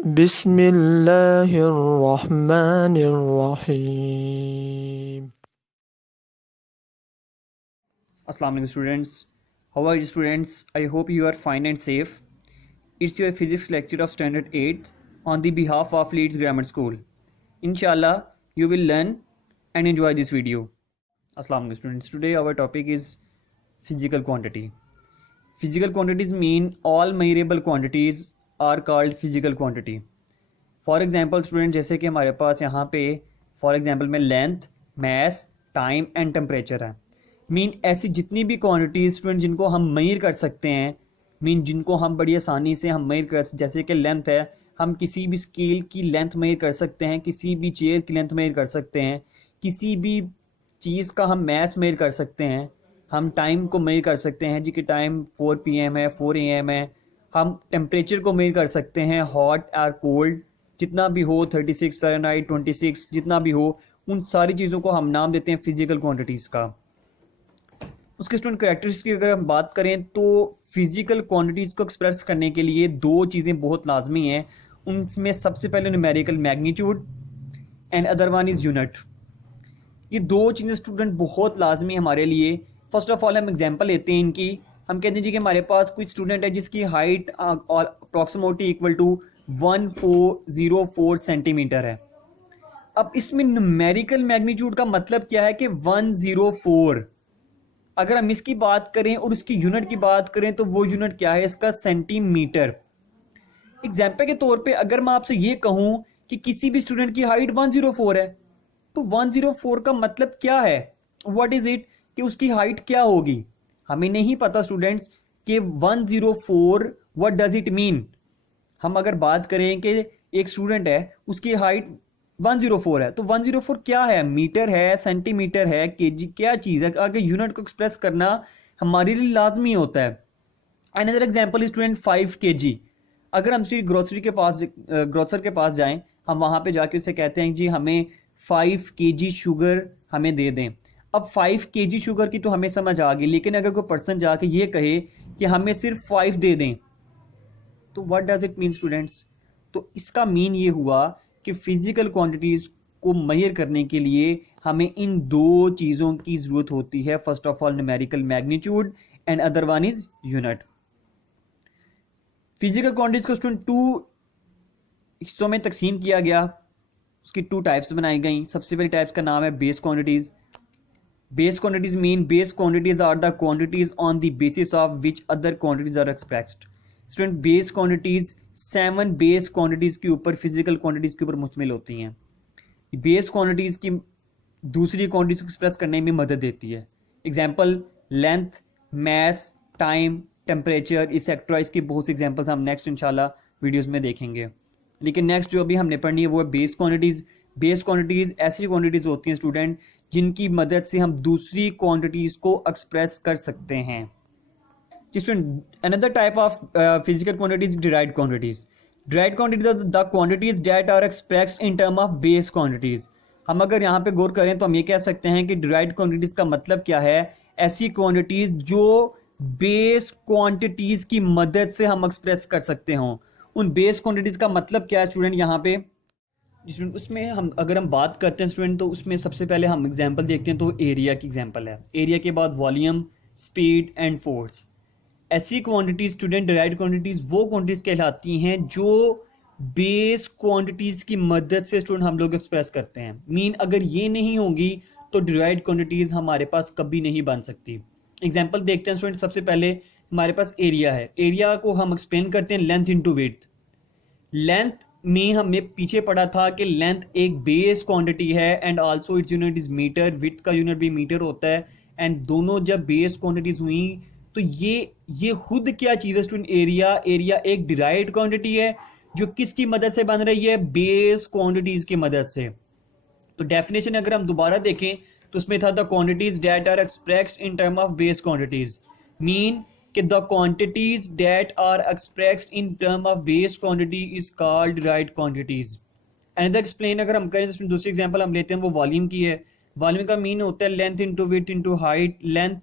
बिस्मिल्लाहिर्रहमानिर्रहीम। Assalamu alaikum students. How are you students? I hope you are fine and safe. It's your physics lecture of standard 8 on the behalf of Leeds Grammar School. Inshallah, you will learn and enjoy this video. Assalamu alaikum students. Today our topic is physical quantity. Physical quantities mean all measurable quantities are called physical quantity. For example students, जैसे कि हमारे पास यहाँ पे for example में length, mass, time and temperature है. Mean ऐसी जितनी भी क्वांटिटीज स्टूडेंट जिनको हम मेजर कर सकते हैं, मीन जिनको हम बड़ी आसानी से हम मेजर कर, जैसे कि लेंथ है, हम किसी भी स्केल की लेंथ मेजर कर सकते हैं, किसी भी चेयर की लेंथ मेजर कर सकते हैं, किसी भी चीज़ का हम मैस मेजर कर सकते हैं, हम टाइम को मेजर कर सकते हैं जी कि टाइम 4 PM है, 4 AM है, हम टेम्परेचर को मेजर कर सकते हैं, हॉट और कोल्ड जितना भी हो, 36 फ़ारेनहाइट 26 जितना भी हो, उन सारी चीज़ों को हम नाम देते हैं फिजिकल क्वांटिटीज़ का. उसके स्टूडेंट कैरेक्टरिस्टिक्स की अगर हम बात करें तो फिजिकल क्वांटिटीज़ को एक्सप्रेस करने के लिए दो चीज़ें बहुत लाजमी हैं. उनमें सबसे पहले numerical magnitude and other one is unit. ये दो चीज़ें स्टूडेंट बहुत लाजमी है हमारे लिए. फर्स्ट ऑफ ऑल हम एग्जांपल लेते हैं इनकी. हम कहते हैं जी कि हमारे पास कोई स्टूडेंट है जिसकी हाइट और अप्रॉक्सिमेटली इक्वल टू 1404 सेंटीमीटर है. अब इसमें न्यूमेरिकल मैग्नीट्यूड का मतलब क्या है कि 104. अगर हम इसकी बात करें और उसकी यूनिट की बात करें तो वो यूनिट क्या है इसका, सेंटीमीटर. एग्जाम्पल के तौर पे अगर मैं आपसे ये कहूं कि किसी भी स्टूडेंट की हाइट 104 है तो 104 का मतलब क्या है, व्हाट इज इट, कि उसकी हाइट क्या होगी. हमें नहीं पता स्टूडेंट्स कि 104 व्हाट डज इट मीन. हम अगर बात करें कि एक स्टूडेंट है उसकी हाइट 104 है तो 104 क्या है, मीटर है, सेंटीमीटर है, केजी, क्या चीज़ है. आगे यूनिट को एक्सप्रेस करना हमारे लिए लाजमी होता है. Another example student 5 kg. अगर हम ग्रोसर के पास जाएं, हम वहां पे जाके उससे कहते हैं जी हमें 5 kg शुगर हमें दे दें. अब 5 kg शुगर की तो हमें समझ आ गई, लेकिन अगर कोई पर्सन जाके ये कहे कि हमें सिर्फ 5 दे दें तो what does it mean students. तो इसका मीन ये हुआ कि फिजिकल क्वांटिटीज को मेजर करने के लिए हमें इन दो चीज़ों की ज़रूरत होती है. First of all numerical magnitude and other one is unit. Physical quantities को स्टूडेंट 2 हिस्सों में तकसीम किया गया. उसकी 2 टाइप्स बनाई गई. सबसे पहली टाइप्स का नाम है base quantities. Base quantities mean base quantities are the quantities on the basis of which other quantities are expressed. Student base quantities 7 base quantities के ऊपर, फिजिकल क्वांटिटीज के ऊपर मुश्तमिल होती हैं. बेस क्वांटिटीज की दूसरी क्वांटिटीज को एक्सप्रेस करने में मदद देती है. Example length, mass, time, temperature, इसेट्रा. इसकी बहुत सी एग्जांपल्स हम नेक्स्ट इंशाल्लाह वीडियोस में देखेंगे. लेकिन नेक्स्ट जो अभी हमने पढ़नी है वो है बेस क्वांटिटीज. बेस क्वांटिटीज ऐसी क्वांटिटीज होती हैं स्टूडेंट जिनकी मदद से हम दूसरी क्वांटिटीज को एक्सप्रेस कर सकते हैं. Another type of physical quantities is derived quantities. Derived quantities are the quantities that are expressed in term of base quantities. हम अगर यहाँ पे गौर करें तो हम ये कह सकते हैं कि derived quantities का मतलब क्या है, ऐसी quantities जो base quantities की मदद से हम एक्सप्रेस कर सकते हों. उन base quantities का मतलब क्या है स्टूडेंट यहाँ पे. उसमें हम अगर हम बात करते हैं स्टूडेंट तो उसमें सबसे पहले हम एग्जाम्पल देखते हैं तो एरिया की एग्जाम्पल है. एरिया के बाद वॉल्यूम, स्पीड एंड फोर्स. ऐसी क्वांटिटीज स्टूडेंट डिराइव्ड क्वांटिटीज वो क्वांटिटीज कहलाती हैं जो बेस क्वांटिटीज की मदद से स्टूडेंट हम लोग एक्सप्रेस करते हैं. मीन अगर ये नहीं होंगी तो डिराइव्ड क्वांटिटीज हमारे पास कभी नहीं बन सकती. एग्जांपल देखते हैं स्टूडेंट. सबसे पहले हमारे पास एरिया है. एरिया को हम एक्सप्लेन करते हैं length into width. Length mean हमने पीछे पढ़ा था कि लेंथ एक बेस क्वांटिटी है and also it's unit is metre. Width का यूनिट भी मीटर होता है. एंड दोनों जब बेस क्वांटिटीज हुई तो ये खुद क्या चीज़ है स्टूडेंट, एरिया एक डिराइव्ड क्वांटिटी है जो किसकी मदद से बन रही है, बेस क्वांटिटीज की मदद से. तो डेफिनेशन अगर हम दोबारा देखें तो उसमें था the quantities that are expressed in term of base quantities. Mean कि the quantities that are expressed in term of base quantity is called derived quantities. Another explain अगर हम करें तो दूसरी एग्जांपल हम लेते हैं वो वॉल्यूम की है. वॉल्यूम का मीन होता है length into width into height. Length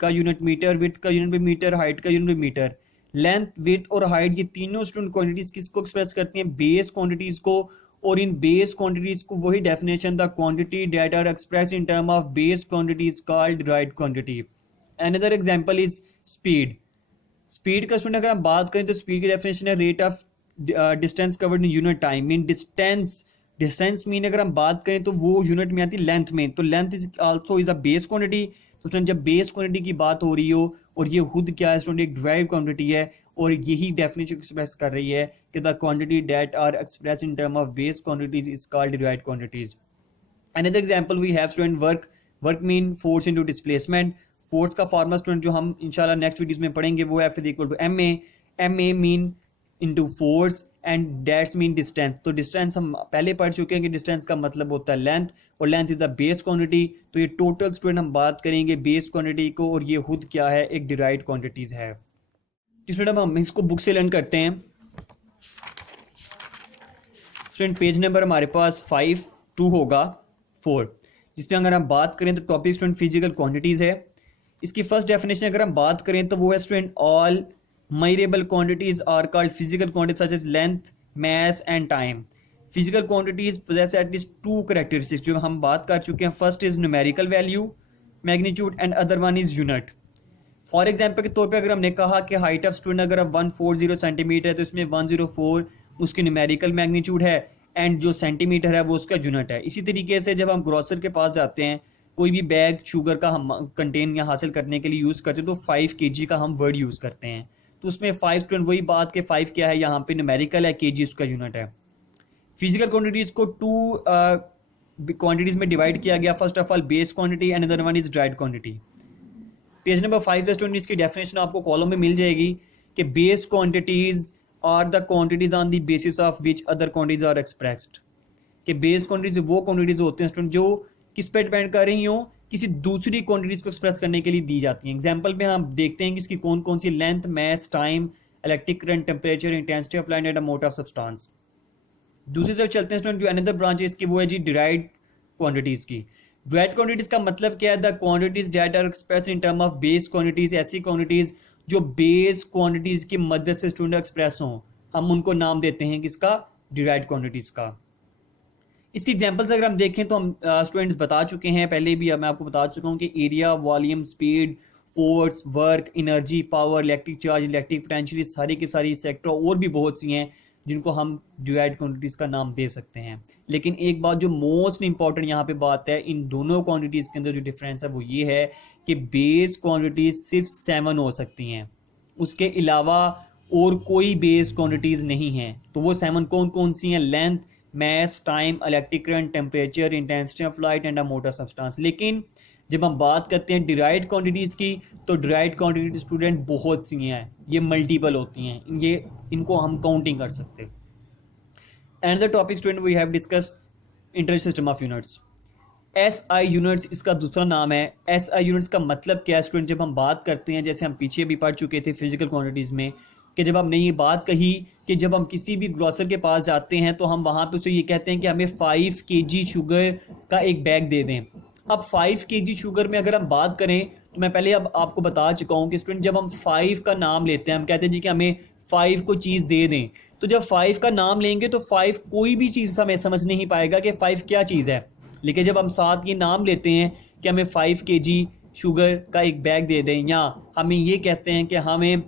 का यूनिट मीटर, विड्थ का यूनिट भी मीटर, हाइट का यूनिट भी मीटर. लेंथ, विड्थ और हाइट, ये तीनों स्टूडेंट क्वांटिटीज किसको एक्सप्रेस करती हैं? बेस क्वांटिटीज को। और इन बेस क्वांटिटीज को वही definition, the quantity that are express in term of base quantities called derived quantity. Another example is speed. Speed का स्टूडेंट अगर हम बात करें तो स्पीड की डेफिनेशन है rate of distance covered in unit time. Mean distance mean अगर हम बात करें तो वो यूनिट में आती है लेंथ में, तो length is also is a base quantity. तो स्टूडेंट जब बेस क्वांटिटी की बात हो रही हो और ये खुद क्या है स्टूडेंट, एक डिराइव्ड क्वांटिटी है, और यही डेफिनेशन एक्सप्रेस कर रही है कि the quantity that are express in term of base quantities is called derived quantities. Another example we have student work. Work mean force into displacement. Force का formula student जो हम इंशाल्लाह नेक्स्ट वीडियोस में पढ़ेंगे वो है F equal to ma। ma mean into force and that's mean distance. तो distance हम पहले पढ़ चुके हैं कि डिस्टेंस का मतलब होता है लेंथ, और length is a base quantity. तो ये टोटल स्टूडेंट हम बात करेंगे बेस क्वांटिटी को, और ये खुद क्या है, एक डिराइव्ड क्वांटिटीज है। स्टूडेंट हम इसको बुक से लर्न करते हैं। स्टूडेंट पेज नंबर हमारे पास 5 होगा 4, जिसमें अगर हम बात करें तो टॉपिक स्टूडेंट फिजिकल क्वांटिटीज है। इसकी फर्स्ट डेफिनेशन अगर हम बात करें तो वो है student all measurable quantities are called physical quantities such as length, mass and time. Physical quantities possess at least two characteristics जो हम बात कर चुके हैं। First is numerical value magnitude and other one is unit. For example के तौर पे अगर हमने कहा कि हाइट ऑफ स्टूडेंट अगर 140 सेंटीमीटर है तो इसमें 104 उसकी न्यूमेरिकल मैग्नीट्यूड है एंड जो सेंटीमीटर है वो उसका यूनिट है। इसी तरीके से जब हम ग्रोसर के पास जाते हैं, कोई भी बैग शुगर का हम कंटेन या हासिल करने के लिए यूज़ करते हैं तो 5 kg का हम वर्ड यूज़ करते हैं। तो उसमें 5 स्टूडेंट वही बात के 5 क्या है, यहाँ पे न्यूमेरिकल है, kg उसका यूनिट है। फिजिकल क्वांटिटीज को 2 क्वांटिटीज में डिवाइड किया गया। First of all base quantity and other one is derived quantity. Page number 5 student इसकी डेफिनेशन आपको कॉलम में मिल जाएगी कि base quantities are the quantities on the basis of which other quantities are expressed. कि base quantities वो quantities होते हैं स्टूडेंट जो किस पे डिपेंड कर रही हो, किसी दूसरी क्वांटिटीज को एक्सप्रेस करने के लिए दी जाती हैं। एग्जांपल में हम देखते हैं कि इसकी कौन कौन सी length, mass, time, electric current, temperature, intensity of light and amount of substance. दूसरी तरफ चलते हैं स्टूडेंट, जो अनदर ब्रांच है इसकी वो है जी डिराइव्ड क्वांटिटीज की। डिराइव्ड क्वांटिटीज का मतलब क्या है? The quantities that are express in term of base quantities. ऐसी क्वांटिटीज जो बेस क्वांटिटीज की मदद से स्टूडेंट एक्सप्रेस हों, हम उनको नाम देते हैं किसका? डिराइव्ड क्वांटिटीज का। इसकी एग्जांपल्स अगर हम देखें तो हम स्टूडेंट्स बता चुके हैं पहले भी, मैं आपको बता चुका हूं कि area, volume, speed, force, work, energy, power, electric charge, electric potential, सारी की सारी सेक्टर और भी बहुत सी हैं जिनको हम डिराइव्ड क्वांटिटीज का नाम दे सकते हैं। लेकिन एक बात जो मोस्ट इंपॉर्टेंट यहाँ पे बात है, इन दोनों क्वांटिटीज के अंदर जो डिफरेंस है वो ये है कि बेस क्वांटिटीज सिर्फ 7 हो सकती हैं, उसके अलावा और कोई बेस क्वांटिटीज नहीं है। तो वो 7 कौन कौन सी हैं? Length, mass, time, electric current, temperature, intensity of light and amount of substance. लेकिन जब हम बात करते हैं डिराइव्ड क्वांटिटीज की तो डिराइव्ड क्वांटिटी स्टूडेंट बहुत सी हैं, ये मल्टीपल होती हैं, ये इनको हम काउंटिंग कर सकते हैं। And the topic student we have discuss inter system of units. SI units इसका दूसरा नाम है। SI यूनिट्स का मतलब क्या है स्टूडेंट? जब हम बात करते हैं, जैसे हम पीछे भी पढ़ चुके थे फिजिकल क्वांटिटीज में, कि जब हमने ये बात कही कि जब हम किसी भी ग्रोसर के पास जाते हैं तो हम वहाँ पे उसे ये कहते हैं कि हमें 5 kg शुगर का एक बैग दे दें। अब 5 kg शुगर में अगर हम बात करें तो मैं पहले अब आपको बता चुका हूँ कि स्टूडेंट जब हम 5 का नाम लेते हैं, हम कहते हैं जी कि हमें 5 को चीज़ दे दें। तो जब 5 का नाम लेंगे तो 5 कोई भी चीज़ हमें समझ नहीं पाएगा कि 5 क्या चीज़ है। लेकिन जब हम साथ ये नाम लेते हैं कि हमें 5 kg शुगर का एक बैग दे दें, या हमें ये कहते हैं कि हमें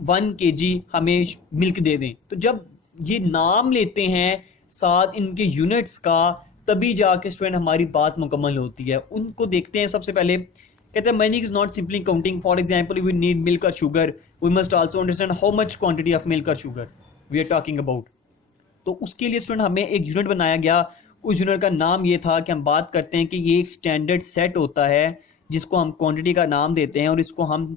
1 kg हमें मिल्क दे दें, तो जब ये नाम लेते हैं साथ इनके यूनिट्स का, तभी जाके स्टूडेंट हमारी बात मुकम्मल होती है। उनको देखते हैं। सबसे पहले कहते हैं money is not simply counting. For example we need milk और sugar, we must also understand how much quantity of milk और sugar we are talking about. तो उसके लिए स्टूडेंट हमें एक यूनिट बनाया गया। उस यूनिट का नाम ये था कि हम बात करते हैं कि ये एक स्टैंडर्ड सेट होता है जिसको हम क्वांटिटी का नाम देते हैं और इसको हम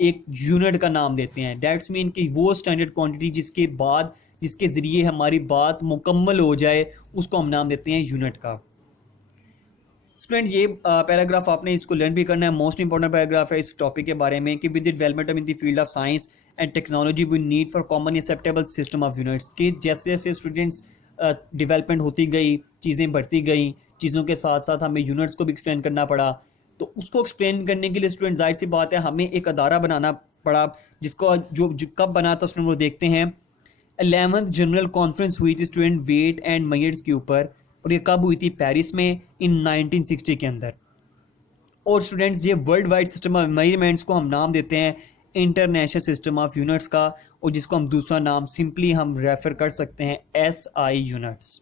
एक यूनिट का नाम देते हैं। दैट्स मीन कि वो स्टैंडर्ड क्वांटिटी जिसके ज़रिए हमारी बात मुकम्मल हो जाए उसको हम नाम देते हैं यूनिट का। स्टूडेंट ये पैराग्राफ आपने इसको लर्न भी करना है, मोस्ट इंपॉर्टेंट पैराग्राफ है इस टॉपिक के बारे में कि with the development in the field of science and technology we need for common acceptable system of units. कि जैसे जैसे स्टूडेंट्स डेवलपमेंट होती गई, चीज़ें बढ़ती गई, चीज़ों के साथ साथ हमें यूनिट्स को भी एक्सप्लेन करना पड़ा। तो उसको एक्सप्लेन करने के लिए स्टूडेंट जाहिर सी बात है हमें एक अदारा बनाना पढ़ा, जिसको जो कब बना था स्टूडेंट वो देखते हैं। 11th जनरल कॉन्फ्रेंस हुई थी स्टूडेंट वेट एंड मेजर्स के ऊपर, और ये कब हुई थी? पेरिस में इन 1960 के अंदर। और स्टूडेंट्स ये world wide system of measurements को हम नाम देते हैं इंटरनेशनल सिस्टम ऑफ यूनिट्स का, और जिसको हम दूसरा नाम सिंपली हम रेफर कर सकते हैं SI यूनिट्स।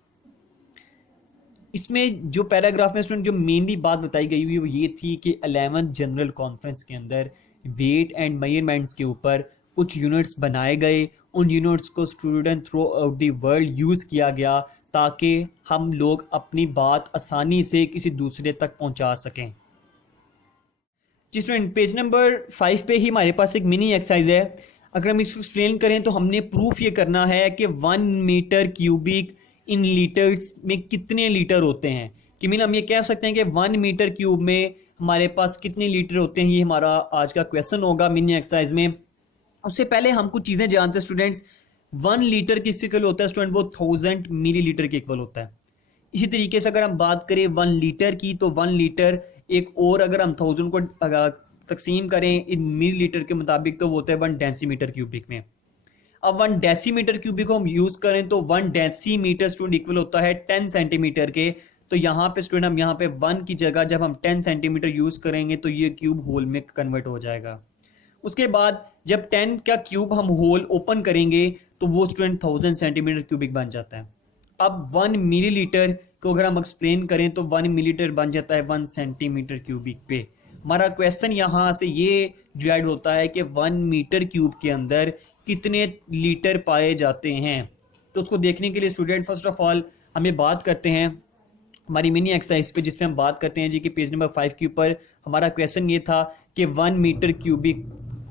इसमें जो पैराग्राफ में स्टूडेंट जो मेनली बात बताई गई हुई वो ये थी कि 11th जनरल कॉन्फ्रेंस के अंदर वेट एंड मेजरमेंट्स के ऊपर कुछ यूनिट्स बनाए गए, उन यूनिट्स को student through out the world use किया गया ताकि हम लोग अपनी बात आसानी से किसी दूसरे तक पहुंचा सकें। जी स्टूडेंट, पेज नंबर 5 पे ही हमारे पास एक मिनी एक्सरसाइज है। अगर हम इसको एक्सप्लेन करें तो हमने प्रूफ ये करना है कि 1 मीटर क्यूबिक इन लीटर्स में कितने लीटर होते हैं। कि मीन हम ये कह सकते हैं कि 1 मीटर क्यूब में हमारे पास कितने लीटर होते हैं, ये हमारा आज का क्वेश्चन होगा मिनी एक्सरसाइज में। उससे पहले हम कुछ चीज़ें जानते हैं स्टूडेंट्स। 1 लीटर किसके इक्वल होता है स्टूडेंट? वो 1000 मिलीलीटर के इक्वल होता है। इसी तरीके से अगर हम बात करें 1 लीटर की, तो 1 लीटर एक और अगर हम 1000 को तकसीम करें इन मिलीलीटर के मुताबिक तो वो होता है 1 डेसीमीटर क्यूबिक में। अब 1 डेसीमीटर क्यूबिक को हम यूज करें तो 1 डेसीमीटर स्टूडेंट इक्वल होता है 10 सेंटीमीटर के। तो यहाँ पे स्टूडेंट हम यहाँ पे 1 की जगह जब हम 10 सेंटीमीटर यूज करेंगे तो ये क्यूब होल में कन्वर्ट हो जाएगा। उसके बाद जब 10 का क्यूब हम होल ओपन करेंगे तो वो स्टूडेंट 1000 सेंटीमीटर क्यूबिक बन जाता है। अब 1 मिलीलीटर को अगर हम एक्सप्लेन करें तो 1 मिलीलीटर बन जाता है 1 सेंटीमीटर क्यूबिक पे। हमारा क्वेश्चन यहाँ से ये डिवाइड होता है कि 1 मीटर क्यूब के अंदर कितने लीटर पाए जाते हैं। तो उसको देखने के लिए स्टूडेंट फर्स्ट ऑफ ऑल हमें बात करते हैं हमारी मिनी एक्सरसाइज पे, जिसमें हम बात करते हैं जी कि पेज नंबर 5 के ऊपर हमारा क्वेश्चन ये था कि 1 मीटर क्यूबिक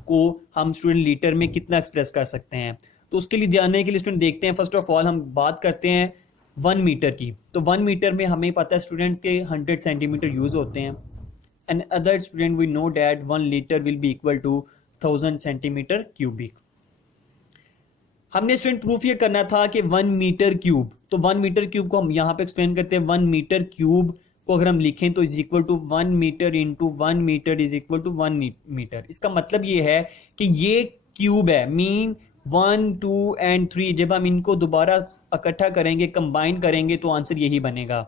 को हम स्टूडेंट लीटर में कितना एक्सप्रेस कर सकते हैं। तो उसके लिए जानने के लिए स्टूडेंट देखते हैं फर्स्ट ऑफ ऑल हम बात करते हैं 1 मीटर की। तो 1 मीटर में हमें पता है स्टूडेंट्स के 100 सेंटीमीटर यूज होते हैं। And other student we know that 1 litre will be equal to 1000 centimetre cubic. हमने स्टूडेंट प्रूफ ये करना था कि 1 मीटर क्यूब, तो 1 मीटर क्यूब को हम यहाँ पे एक्सप्लेन करते हैं। 1 मीटर क्यूब को अगर हम लिखें तो is equal to 1 metre into 1 metre is equal to 1 metre. इसका मतलब ये है कि ये क्यूब है, मीन 1 2 एंड 3 जब हम इनको दोबारा इकट्ठा करेंगे कंबाइन करेंगे तो आंसर यही बनेगा।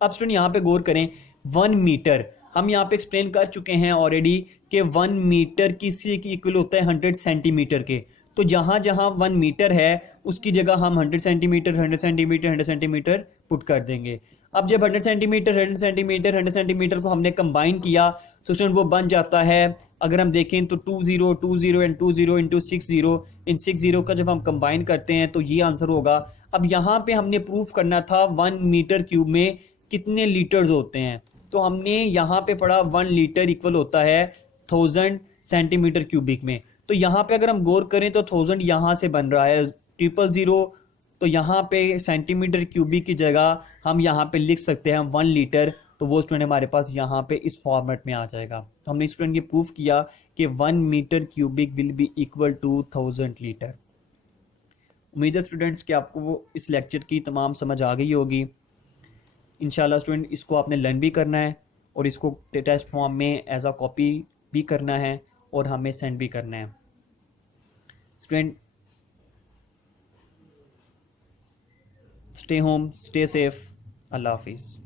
अब स्टूडेंट यहाँ पे गौर करें 1 मीटर हम यहाँ पे एक्सप्लेन कर चुके हैं ऑलरेडी कि 1 मीटर किसी की इक्वल होता है 100 सेंटीमीटर के। तो जहां जहां 1 मीटर है उसकी जगह हम 100 सेंटीमीटर 100 सेंटीमीटर 100 सेंटीमीटर पुट कर देंगे। अब जब 100 सेंटीमीटर 100 सेंटीमीटर 100 सेंटीमीटर को हमने कंबाइन किया तो स्टूडेंट वो बन जाता है, अगर हम देखें तो 20 20 एंड 20 इंटू 60, इन 60 का जब हम कंबाइन करते हैं तो ये आंसर होगा। अब यहाँ पे हमने प्रूफ करना था 1 मीटर क्यूब में कितने लीटर्स होते हैं। तो हमने यहाँ पे पढ़ा 1 लीटर इक्वल होता है 1000 सेंटीमीटर क्यूबिक में। तो यहाँ पे अगर हम गौर करें तो 1000 यहाँ से बन रहा है 000, तो यहाँ पे सेंटीमीटर क्यूबिक की जगह हम यहाँ पे लिख सकते हैं 1 लीटर। तो वो स्टूडेंट हमारे पास यहाँ पे इस फॉर्मेट में आ जाएगा। तो हमने स्टूडेंट ये प्रूफ किया कि 1 metre cubic will be equal to 1000 litre. उम्मीद है स्टूडेंट्स कि आपको वो इस लेक्चर की तमाम समझ आ गई होगी। इंशाल्लाह स्टूडेंट इसको आपने लर्न भी करना है और इसको टेस्ट फॉर्म में एज अ कॉपी भी करना है और हमें सेंड भी करना है। Student stay home, stay safe, अल्लाह हाफिज़।